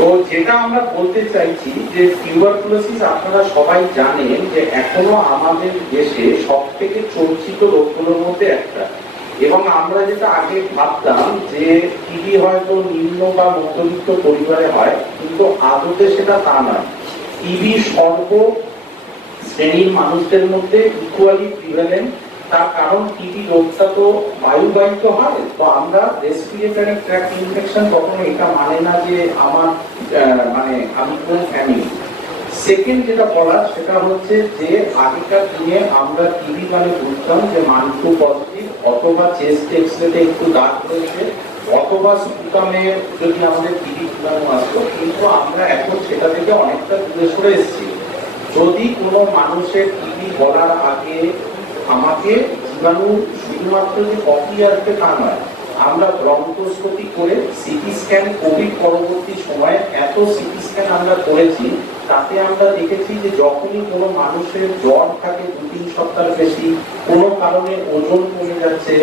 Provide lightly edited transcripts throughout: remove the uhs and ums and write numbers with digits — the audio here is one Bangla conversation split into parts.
তো যেটা আমরা বলতে চাইছি যে টিউবারকুলোসিস আপনারা সবাই জানেন যে এখনো আমাদের দেশে সব থেকে চর্চিত রোগগুলোর মধ্যে একটা, এবং আমরা যেটা আগে ভাবতাম যে টিবি হয়তো নিম্ন বা মধ্যবিত্ত পরিবারে হয়, কিন্তু আদতে সেটা তা নয়। টিবি সর্ব শ্রেণীর মানুষদের মধ্যে ইকুয়ালি প্রিভ্যালেন্ট। তার কারণ টিবি রোগটা তো বায়ুবাহিত হয়, তো আমরা রেসপিরেটরি ট্র্যাক্ট ইনফেকশন কখনো এটা মানে না যে আমার আমি কোন ফ্যামিলি। সেকেন্ড যেটা বলার সেটা হচ্ছে যে আগেকার দিনে আমরা টিবি মানে বুঝতাম যে মানটু পজিটিভ, অথবা চেস্ট এক্সরেতে একটু দাগ রয়েছে, অথবা স্পুটামে যদি আমাদের টিবি জীবাণু আসতো। কিন্তু আমরা এখন সেটা থেকে অনেকটা দূরে সরে এসেছি। যদি কোনো মানুষের টিবি বলার আগে আমাকে জীবাণু শুধুমাত্র যে কপি আসবে তা নয়, আমরা ব্রঙ্কোস্কোপি করে সিটি স্ক্যান, কোভিড পরবর্তী সময়ে এত সিটি স্ক্যান আমরা করেছি, তাতে আমরা দেখেছি যে যখনই কোনো মানুষের জ্বর থাকে 2-3 সপ্তাহ বেশি, কোনো কারণে ওজন কমে যাচ্ছে,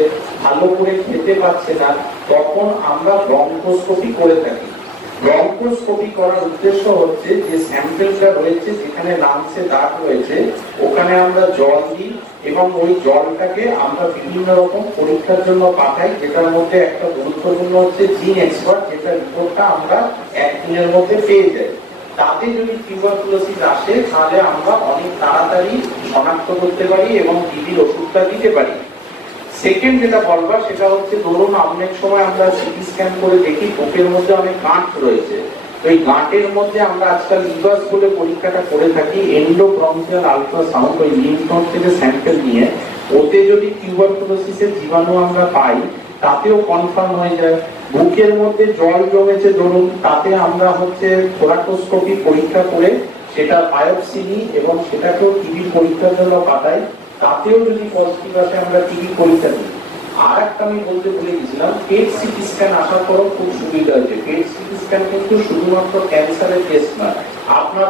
ভালো করে খেতে পারছে না, তখন আমরা ব্রঙ্কোস্কোপি করে থাকি। ব্রঙ্কোস্কোপি করার উদ্দেশ্য হচ্ছে যে স্যাম্পেলটা রয়েছে যেখানে লাংসে দাগ রয়েছে, ওখানে আমরা জল দিই এবং ওই জলটাকে আমরা বিভিন্ন রকম পরীক্ষার জন্য পাঠাই, যেটার মধ্যে একটা গুরুত্বপূর্ণ হচ্ছে জিন এক্সপার্ট, যেটা রিপোর্টটা আমরা একদিনের মধ্যে পেয়ে যাই। তাতে যদি টিউবারকুলোসিস আসে তাহলে আমরা অনেক তাড়াতাড়ি শনাক্ত করতে পারি এবং টিবির ওষুধটা দিতে পারি। সেকেন্ড যেটা বলবার সেটা হচ্ছে, ধরুন অনেক সময় আমরা সিটি স্ক্যান করে দেখি বুকের মধ্যে অনেক গাঁট রয়েছে, তো এই গাঁটের মধ্যে আমরা আজকাল ইভাস বলে পরীক্ষাটা করে থাকি, এন্ডোব্রঙ্কিয়াল আলট্রাসাউন্ড, ওই লিম্ফ নোড থেকে স্যাম্পল নিয়ে ওতে যদি টিউবারকুলোসিসের জীবাণু আমরা পাই তাতেও কনফার্ম হয়ে যায়। বুকের মধ্যে জল জমেছে ধরুন, তাতে আমরা হচ্ছে থোরাকোস্কোপি পরীক্ষা করে সেটা বায়োপসি নিই এবং সেটাকেও টিবির পরীক্ষার জন্য পাঠাই, তাতেও যদি পজিটিভ আসে আমরা টিবি পরীক্ষা দিই। আর একটা আমি বলতে ভুলে গেছিলাম, পেট সিটি স্ক্যান আসার পরও খুব সুবিধা হয়েছে। পেট সিটি স্ক্যান কিন্তু শুধুমাত্র ক্যান্সারের টেস্ট নয়, আপনার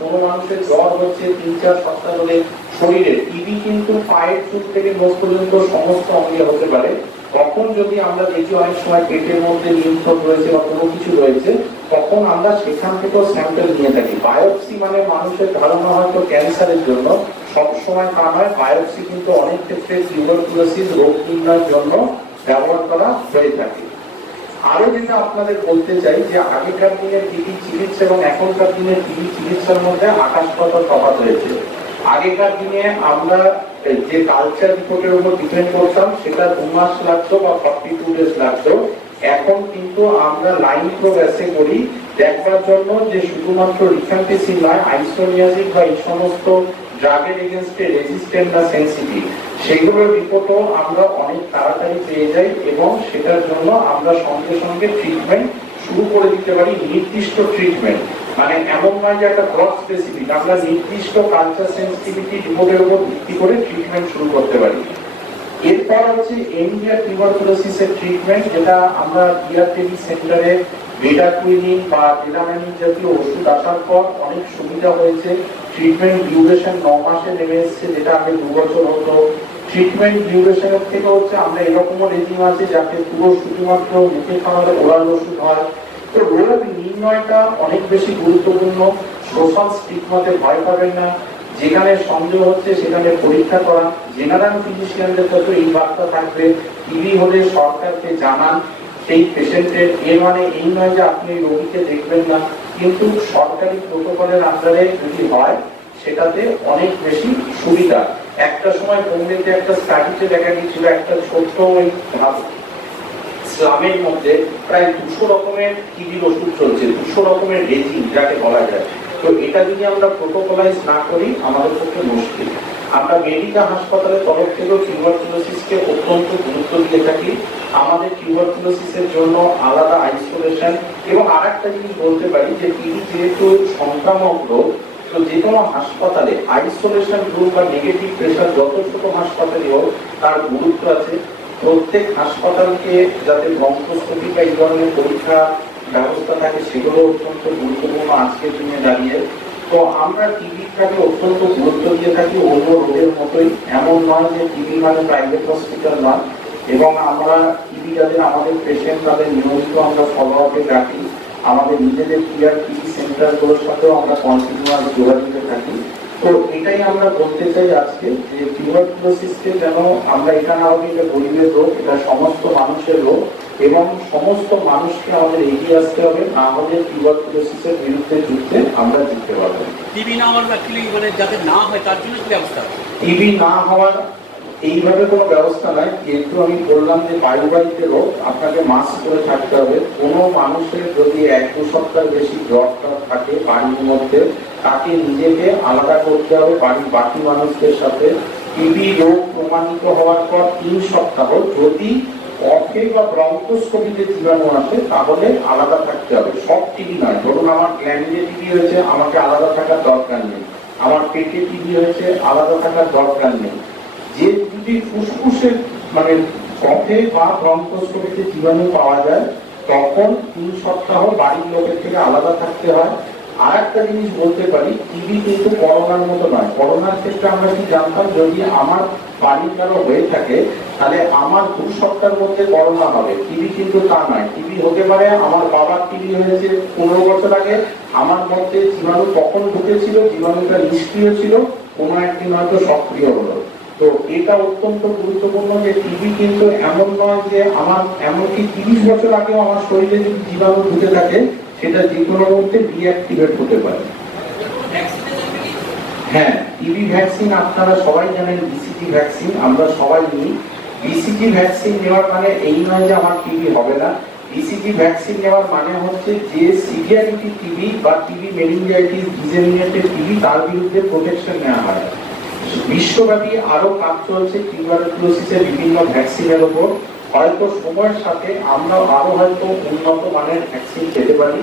কোনো মানুষের জ্বর হচ্ছে 3-4 সপ্তাহ ধরে শরীরে, টিবি কিন্তু পায়ের চুল থেকে মুখ পর্যন্ত সমস্ত অঙ্গে হতে পারে। তখন যদি আমরা দেখি অনেক সময় পেটের মধ্যে লিম্ফ নোড রয়েছে বা কোনো কিছু রয়েছে, তখন আমরা সেখান থেকেও স্যাম্পল নিয়ে থাকি। বায়োপসি মানে মানুষের ধারণা হয়তো ক্যান্সারের জন্য, সবসময় তা নয়। বায়োপসি কিন্তু অনেক ক্ষেত্রে টিউবারকুলোসিস রোগ নির্ণয়ের জন্য ব্যবহার করা হয়ে থাকে। আরো যেটা আপনাদের বলতে চাই যে আগেকার দিনের টিবি চিকিৎসা এবং এখনকার দিনের টিবি চিকিৎসার মধ্যে আকাশ পাতাল তফাৎ হয়েছে। আগেকার দিনে আমরা যে কালচার রিপোর্টের উপর ডিপেন্ড করতাম সেটা 2 মাস লাগতো বা 42 ডেজ লাগতো। এখন কিন্তু আমরা লাইন প্রোব অ্যাসে করি দেখবার জন্য যে শুধুমাত্র রিফ্যাম্পিসিন নয়, আইসোনিয়াজিক বা এই সমস্ত ড্রাগের এগেইনস্টে রেজিস্ট্যান্ট না সেনসিটিভ, সেগুলোর রিপোর্টও আমরা অনেক তাড়াতাড়ি পেয়ে যাই এবং সেটার জন্য আমরা সঙ্গে সঙ্গে ট্রিটমেন্ট শুরু করে দিতে পারি। নির্দিষ্ট ট্রিটমেন্ট মানে এমন নয় যে একটা ব্রড স্পেসিফিক, আমরা নির্দিষ্ট কালচার সেনসিটিভিটি রিপোর্টের উপর ভিত্তি করে ট্রিটমেন্ট শুরু করতে পারি। এরপর হচ্ছে এন্ডিয়া টিউবারকুলোসিসের ট্রিটমেন্ট, যেটা আমরা ডিআরটিবি সেন্টারে বেটাকুইনিন বা টেলামাইনিন জাতীয় ওষুধ আসার পর অনেক সুবিধা হয়েছে। ট্রিটমেন্ট ডিউরেশন 9 মাসে নেমে এসেছে, যেটা আগে 2 বছর হতো। ট্রিটমেন্ট ডিউরেশনের থেকে হচ্ছে আমরা এরকমও রেজিম আছে যাতে পুরো শুধুমাত্র মুখে খাওয়ালে ওরাল ওষুধ হয়। তো রোগ নির্ণয়টা অনেক বেশি গুরুত্বপূর্ণ। সোশ্যাল স্টিগমাতে ভয় পাবেন না, যেখানে সন্দেহ হচ্ছে সেখানে পরীক্ষা করা। জেনারেল ফিজিশিয়ানদের কাছে এই বার্তা থাকবে, টিবি হলে সরকারকে জানান সেই পেশেন্টের। এর মানে এই নয় যে আপনি রোগীকে দেখবেন না, কিন্তু সরকারি প্রোটোকলের আন্ডারে যদি হয় সেটাতে অনেক বেশি সুবিধা। একটা সময় বোম্বেতে একটা স্টাডিতে দেখা গিয়েছিল, একটা ছোট্ট ওই স্লামের মধ্যে প্রায় 200 রকমের টিবির ওষুধ চলছে, 200 রকমের রেজিম যাকে বলা যায়। তো এটা যদি আমরা প্রোটোকলাইজ না করি আমাদের পক্ষে মুশকিল। আমরা মেডিকেল হাসপাতালের তরফ থেকেও টিউবারকুলোসিসকে অত্যন্ত গুরুত্ব দিয়ে থাকি। আমাদের টিউবারকুলোসিসের জন্য আলাদা আইসোলেশন, এবং আর একটা জিনিস বলতে পারি যে টিবি যেহেতু সংক্রামক রোগ, তো যে কোনো হাসপাতালে আইসোলেশন রুম বা নেগেটিভ প্রেশার যত ছোট হাসপাতালে হোক তার গুরুত্ব আছে। প্রত্যেক হাসপাতালকে যাতে ব্রঙ্কোস্কোপি বা এই ধরনের পরীক্ষা ব্যবস্থা থাকে সেগুলো অত্যন্ত গুরুত্বপূর্ণ আজকের দিনে দাঁড়িয়ে। তো আমরা টিবিটাকে অত্যন্ত গুরুত্ব দিয়ে থাকি অন্য রোগের মতোই। এমন নয় যে টিবি মানে প্রাইভেট হসপিটাল নয়, এবং আমরা টিবি যাদের আমাদের পেশেন্ট তাদের নিয়মিত আমরা ফলো আপে রাখি। আমাদের নিজেদের টিআরপিডি সেন্টারগুলোর সাথেও আমরা কন্টিনিউয়াস যোগাযোগে থাকি। তো এটাই আমরা বলতে চাই আজকে যে টিউবারকুলোসিসকে যেন আমরা এটা না হবে এটা গরিবের রোগ, এটা সমস্ত মানুষের রোগ এবং সমস্ত মানুষকে আমাদের এগিয়ে আসতে হবে, না হলে টিউবারকুলোসিসের বিরুদ্ধে যুদ্ধে আমরা জিততে পারবো। টিবি না হওয়ার অ্যাকচুয়ালি মানে যাতে না হয় তার জন্য কি ব্যবস্থা? টিবি না হওয়ার এইভাবে কোনো ব্যবস্থা নাই, কিন্তু আমি বললাম যে বাড়িতে রোগ, আপনাকে মাস্ক করে থাকতে হবে। কোনো মানুষের যদি 1-2 সপ্তাহ বেশি জ্বর থাকে বাড়ির মধ্যে, তাকে নিজেকে আলাদা করতে হবে বাড়ির বাকি মানুষদের সাথে। টিবি রোগ প্রমাণিত হওয়ার পর 3 সপ্তাহ যদি কফে বা ব্রঙ্কোস্কোপিতে জীবাণু আসে তাহলে আলাদা থাকতে হবে। সব টিবি নয়, ধরুন আমার গ্ল্যান্ডে টিবি হয়েছে, আমাকে আলাদা থাকার দরকার নেই। আমার পেটে টিবি হয়েছে, আলাদা থাকার দরকার নেই। যে যদি ফুসফুসের মানে কফে বা ব্রঙ্কোস্কোপিতে জীবাণু পাওয়া যায় তখন 3 সপ্তাহ বাড়ির লোকের থেকে আলাদা থাকতে হয়। আর একটা জিনিস বলতে পারি, টিবি কিন্তু করোনার মতো নয়। করোনার ক্ষেত্রে আমরা কি জানতাম, যদি আমার বাড়ির কারো হয়ে থাকে তাহলে আমার 2 সপ্তাহের মধ্যে করোনা হবে। টিবি কিন্তু তা নয়। টিবি হতে পারে আমার বাবার টিবি হয়েছে 15 বছর আগে, আমার মধ্যে জীবাণু কখন ঢুকেছিল, জীবাণুটা নিষ্ক্রিয় ছিল, কোনো একদিন হয়তো সক্রিয় হলো। তো এটা অত্যন্ত গুরুত্বপূর্ণ যে টিবি কিন্তু এমন নয় যে আমার এমনকি 30 বছর আগেও আমার শরীরে যদি জীবাণু ঢুকে থাকে সেটা যে কোনো মুহূর্তে ডিঅ্যাক্টিভেট হতে পারে। হ্যাঁ, টিবি ভ্যাকসিন আপনারা সবাই জানেন, বিসিজি ভ্যাকসিন আমরা সবাই নিই। বিসিজি ভ্যাকসিন নেওয়ার মানে এই নয় যে আমার টিবি হবে না। বিসিজি ভ্যাকসিন নেওয়ার মানে হচ্ছে যে সিভিয়ারিটি টিবি বা টিবি মেনিনজাইটিস ডিসেমিনেটেড টিবি তার বিরুদ্ধে প্রোটেকশন নেওয়া হয়। বিশ্বব্যাপী আরো কাজ চলছে টিউবারকুলোসিসের বিভিন্ন ভ্যাকসিনের উপর। হয়তো সময়ের সাথে আমরা আরো হয়তো উন্নত মানের ভ্যাকসিন পেতে পারি।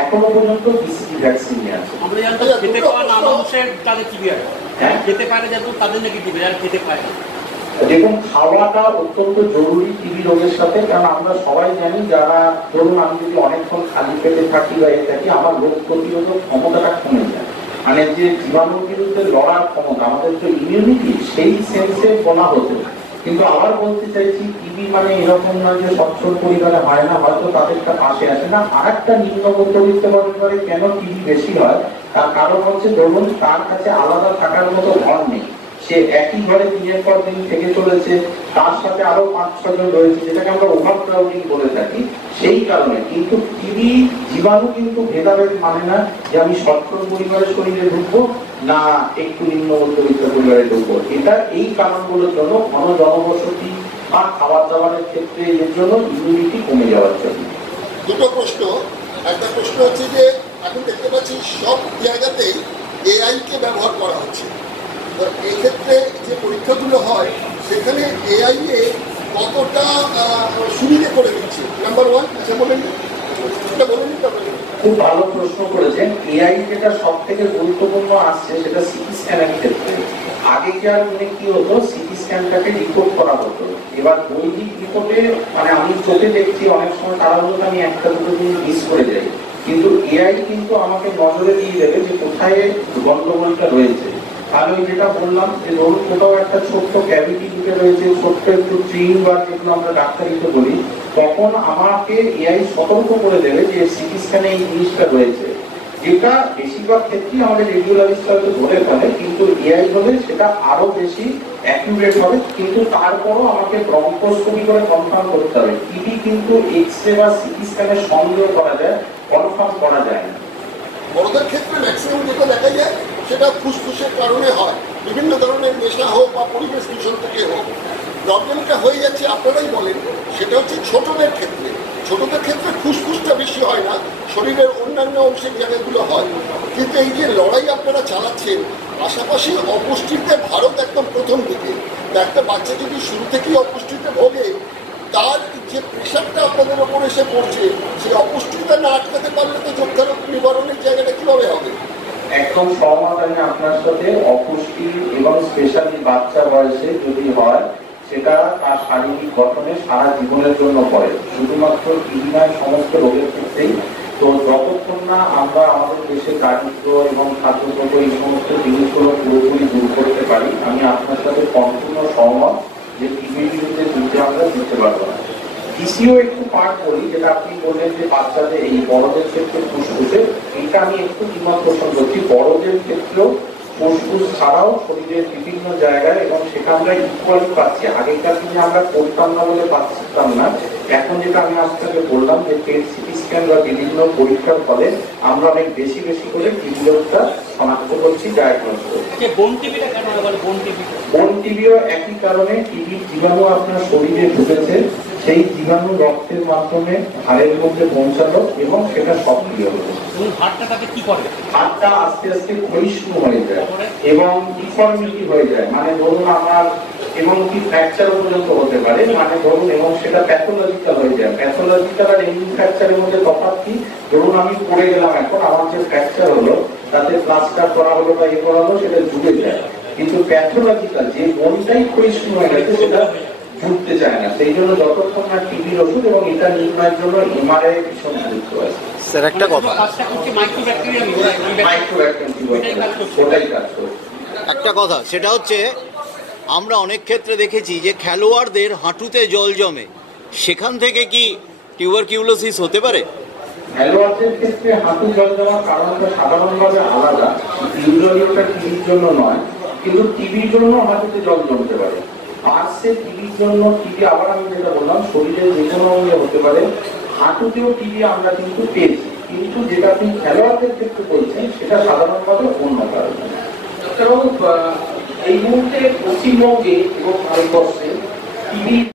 এখনো পর্যন্ত বিসিজি ভ্যাকসিন নিয়ে আছে। আমরা জানতাম খেতে পাওয়া না মানুষের তাদের টিবি হয়, হ্যাঁ খেতে পারে যাতে তাদের নাকি টিবি, আর খেতে পায় না। দেখুন, খাওয়াটা অত্যন্ত জরুরি টিবি রোগের সাথে, কারণ আমরা সবাই জানি যারা, ধরুন আমি যদি অনেকক্ষণ খালি পেটে থাকি বা এ থাকি, আমার রোগ প্রতিরোধক ক্ষমতাটা কমে যায়। মানে যে জীবাণুর বিরুদ্ধে লড়ার ক্ষমতা, আমাদের যে ইমিউনিটি, সেই সেন্সে বলা হতো। কিন্তু আবার বলতে চাইছি, টিবি মানে এরকম নয় যে সচ্ছল পরিবারে হয় না, হয়তো তাদেরটা পাশে আসে না। আর একটা নিম্ন মধ্যবিত্ত পরিবারে কেন টিবি বেশি হয়, তার কারণ হচ্ছে ধরুন তার কাছে আলাদা থাকার মতো ঘর নেই, সে একই ঘরে দিনের পর দিন থেকে চলেছে, তার সাথে আরো 5-6 জন রয়েছে, যেটাকে আমরা ওভারক্রাউডিং বলে থাকি। সেই কারণে কিন্তু টিবি জীবাণু কিন্তু ভেদাভেদ মানে না যে আমি সচ্ছল পরিবারের শরীরে ঢুকবো না একটু নিম্ন মধ্যবিত্ত পরিবারে ঢুকবো। এটা এই কারণগুলোর জন্য, ঘন জনবসতি বা খাবার দাবারের ক্ষেত্রে এর জন্য ইমিউনিটি কমে যাওয়ার জন্য। দুটো প্রশ্ন। একটা প্রশ্ন হচ্ছে যে এখন দেখতে পাচ্ছি সব জায়গাতেই এআই কে ব্যবহার করা হচ্ছে। এই ক্ষেত্রে যে পরীক্ষাগুলো হয় সেখানে এআই এ কতটা সুবিধে করে দিচ্ছে, নাম্বার 1। আচ্ছা বলেন, এটা বলেন। খুব ভালো প্রশ্ন করেছেন। এআই যেটা সব থেকে গুরুত্বপূর্ণ আসছে সেটা সিটি স্ক্যানের ক্ষেত্রে। আগে কি হতো, সিটি স্ক্যানটাকে রিপোর্ট করা হতো। এবার দৈনিক রিপোর্টে মানে আমি চোখে দেখছি অনেক সময় তারা বলতে আমি 1-2 দিন মিস করে যাই, কিন্তু এআই কিন্তু আমাকে নজরে দিয়ে দেবে যে কোথায় গন্ডগোলটা রয়েছে। তাহলে ওই যেটা বললাম যে ধরুন কোথাও একটা ছোট্ট ক্যাভিটি ঢুকে রয়েছে, ছোট্ট একটু ট্রিম বা যেগুলো আমরা ডাক্তারিতে বলি, তখন আমাকে এআই সতর্ক করে দেবে যে সিটি স্ক্যানে এই জিনিসটা রয়েছে। যেটা বেশিরভাগ ক্ষেত্রেই আমাদের রেডিওলজিস্টরা হয়তো ধরে ফেলে, কিন্তু এআই হলে সেটা আরো বেশি অ্যাকিউরেট হবে। কিন্তু তারপরও আমাকে ব্রঙ্কোস্কোপি করে কনফার্ম করতে হবে। টিবি কিন্তু এক্স-রে বা সিটি স্ক্যানে সন্দেহ করা যায়, কনফার্ম করা যায় না। বড়দের ক্ষেত্রে ম্যাক্সিমাম যেটা দেখা যায় সেটা ফুসফুসের কারণে হয়, বিভিন্ন ধরনের নেশা হোক বা পরিবেশ দূষণ থেকে হোক। প্রবলেমটা হয়ে যাচ্ছে আপনারাই বলেন, সেটা হচ্ছে ছোটদের ক্ষেত্রে। ছোটদের ক্ষেত্রে ফুসফুসটা বেশি হয় না, শরীরের অন্যান্য অংশের জায়গাগুলো হয়। কিন্তু এই যে লড়াই আপনারা চালাচ্ছেন, পাশাপাশি অপুষ্টিতে ভারত একদম প্রথম দিকে। একটা বাচ্চা যদি শুরু থেকেই অপুষ্টিতে ভোগে, তার যে প্রেশারটা আপনাদের ওপর এসে পড়ছে, সেই অপুষ্টিটা না আটকাতে পারলে তো যক্ষ্মারোগ নিবারণের জায়গাটা কিভাবে হবে? একদম সহমত আমি আপনার সাথে। অপুষ্টি এবং স্পেশালি বাচ্চা বয়সে যদি হয়, সেটা তার শারীরিক গঠনে সারা জীবনের জন্য পড়ে, শুধুমাত্র টিবি নয়, সমস্ত রোগের ক্ষেত্রেই। তো যতক্ষণ না আমরা আমাদের দেশে দারিদ্র এবং খাদ্যদ্রব্য এই সমস্ত জিনিসগুলো পুরোপুরি দূর করতে পারি, আমি আপনার সাথে সম্পূর্ণ সহমত যে টিবির বিরুদ্ধে যুদ্ধে আমরা জিততে পারবো না। ডিসিও একটু পার্ট করি, যেটা আপনি বললেন যে বাচ্চাদের এই বড়দের ক্ষেত্রে ফুসফুসে, এটা আমি একটু দ্বিমত পোষণ করছি। বড়দের ক্ষেত্রেও ফুসফুস ছাড়াও শরীরের বিভিন্ন জায়গায়, এবং সেটা আমরা ইকুয়ালি পাচ্ছি। আগেকার দিনে আমরা করতাম না বলে পাচ্ছিলাম না। এখন যেটা আমি আপনাকে বললাম যে পেট সিটি স্ক্যান বা বিভিন্ন পরীক্ষার ফলে আমরা অনেক বেশি বেশি করে টিবি রোগটা শনাক্ত করছি, ডায়াগনোজ করছি। বোন টিবিও একই কারণে, টিবির জীবাণু আপনার শরীরে ঢুকেছে, সেই জীবাণু রক্তের মাধ্যমে হাড়ের মধ্যে পৌঁছালো এবং সেটা সক্রিয় হলো। হাড়টা আস্তে আস্তে ক্ষয়িষ্ণু হয়ে যায় এবং ডিফর্মিটি হয়ে যায়, মানে ধরুন আমার এবং কি ফ্র্যাকচার পর্যন্ত হতে পারে, মানে ধরুন, এবং সেটা প্যাথোলজিক্যাল হয়ে যায়। প্যাথোলজিক্যাল আর এমনি ফ্র্যাকচারের মধ্যে তফাৎ কি? ধরুন আমি পড়ে গেলাম, এখন আমার যে ফ্র্যাকচার হলো তাতে প্লাস্টার করা হলো বা ইয়ে করা হলো, সেটা জুড়ে যায়। কিন্তু প্যাথোলজিক্যাল যে বোনটাই ক্ষয়িষ্ণু হয়ে গেছে সেটা জুড়তে চায় না। সেই জন্য যতক্ষণ না টিবির ওষুধ এবং এটা নির্ণয়ের জন্য এমআরআই ভীষণ গুরুত্ব আছে। স্যার একটা কথা, একটা কথা সেটা হচ্ছে আমরা অনেক ক্ষেত্রে দেখেছি যে খেলোয়াড়দের হাঁটুতে জল জমে, সেখান থেকে কি টিউবারকিউলোসিস হতে পারে? খেলোয়াড়দের ক্ষেত্রে হাঁটু জল জমার কারণটা সাধারণভাবে আলাদা, ইউজুয়ালি ওটা টিবির জন্য নয়, কিন্তু টিবির জন্য হাঁটুতে জল জমতে পারে। আর সে টিবির জন্য টিবি, আবার আমি যেটা বললাম, শরীরের যে কোনো অঙ্গে হতে পারে। হাঁটুতেও টিবি আমরা কিন্তু পেয়েছি, কিন্তু যেটা আপনি খেলোয়াড়দের ক্ষেত্রে বলছেন সেটা সাধারণভাবে অন্য কারণে। এই মুহূর্তে পশ্চিমবঙ্গে এবং ভারতবর্ষে টিবি